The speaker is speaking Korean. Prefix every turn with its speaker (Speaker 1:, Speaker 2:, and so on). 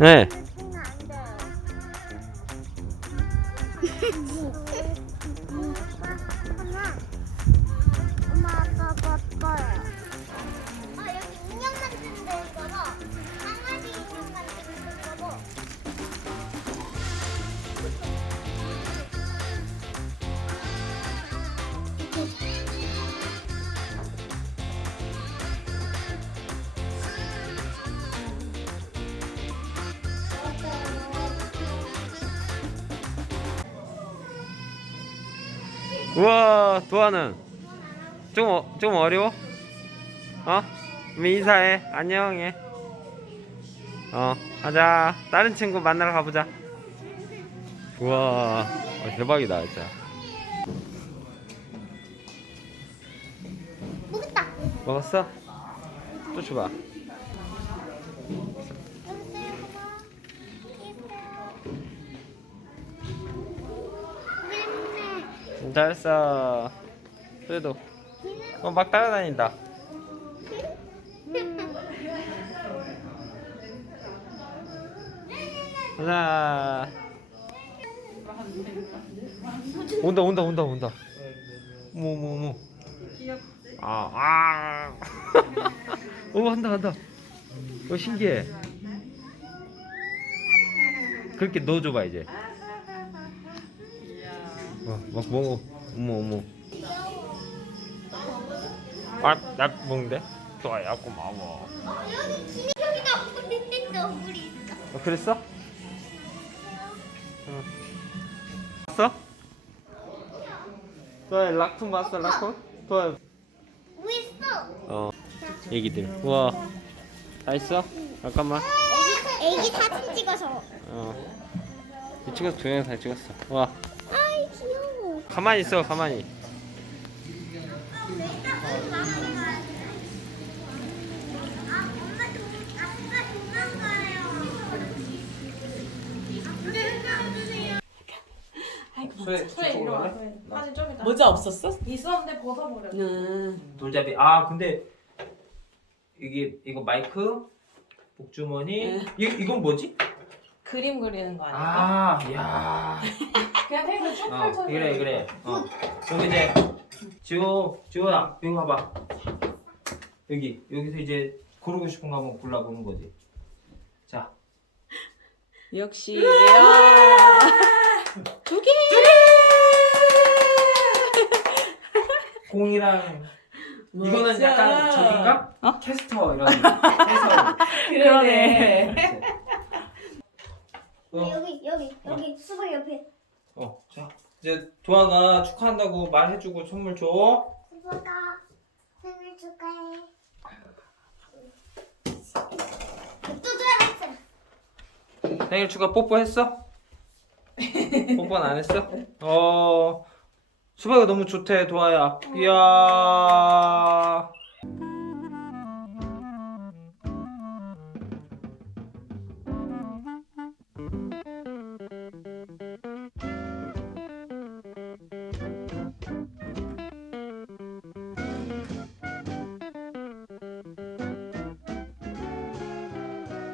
Speaker 1: 이
Speaker 2: 우와, 도아는 좀, 어, 좀 어려워? 어? 인사해. 안녕해. 어, 가자. 다른 친구 만나러 가보자. 우와, 어, 대박이다, 진짜.
Speaker 1: 먹었다.
Speaker 2: 먹었어? 또 줘봐. 잘했어. 그래도 어, 막 따라다닌다. 하나. 온다 온다 온다 온다. 어머 어머 어머. 아 아. 오 한다 한다. 어 신기해. 그렇게 넣어줘봐 이제. 어, 막 먹어. 어머 어머. 아 나 먹는데? 또야 고마워.
Speaker 1: 물이 있어, 물이 있어.
Speaker 2: 어, 그랬어? 어. 봤어? 또야 락쿤 봤어 락쿤? 또야
Speaker 1: 물 있어.
Speaker 2: 어 얘기들. 우와 다 있어? 잠깐만.
Speaker 1: 애기, 애기 사진 찍어서.
Speaker 2: 어. 이 찍었어 동영상 찍었어. 와
Speaker 1: 아이 귀여워.
Speaker 2: 가만히 있어 가만히.
Speaker 3: 사진 좀 이따.
Speaker 4: 모자 없었어?
Speaker 3: 있었는데 벗어버려.
Speaker 4: 응.
Speaker 2: 돌잡이. 아 근데 이게 이거 마이크 복주머니.
Speaker 4: 네.
Speaker 2: 이 이건 뭐지?
Speaker 3: 그림 그리는 거 아니야?
Speaker 2: 아, 야.
Speaker 3: 그냥 테이블 쭉
Speaker 2: 어,
Speaker 3: 펼쳐.
Speaker 2: 그래 그래. 어. 여기 이제 지호 지호야 여기 봐봐. 여기 여기서 이제 고르고 싶은 거 한번 골라보는 거지. 자.
Speaker 4: 역시. 야. 두 개.
Speaker 2: 공이랑 이거는. 약간 저긴가?
Speaker 4: 어?
Speaker 2: 캐스터 이런 캐스터.
Speaker 4: 그러네.
Speaker 2: 어,
Speaker 1: 여기 여기 여기 수박 옆에.
Speaker 2: 어, 자 이제 도아가 축하한다고 말해주고 선물 줘.
Speaker 1: 수박아 생일 축하해. 또 들어갔어.
Speaker 2: 생일 축하 뽀뽀했어? 뽀뽀는 안 했어? 어 수박이 너무 좋대 도아야 이야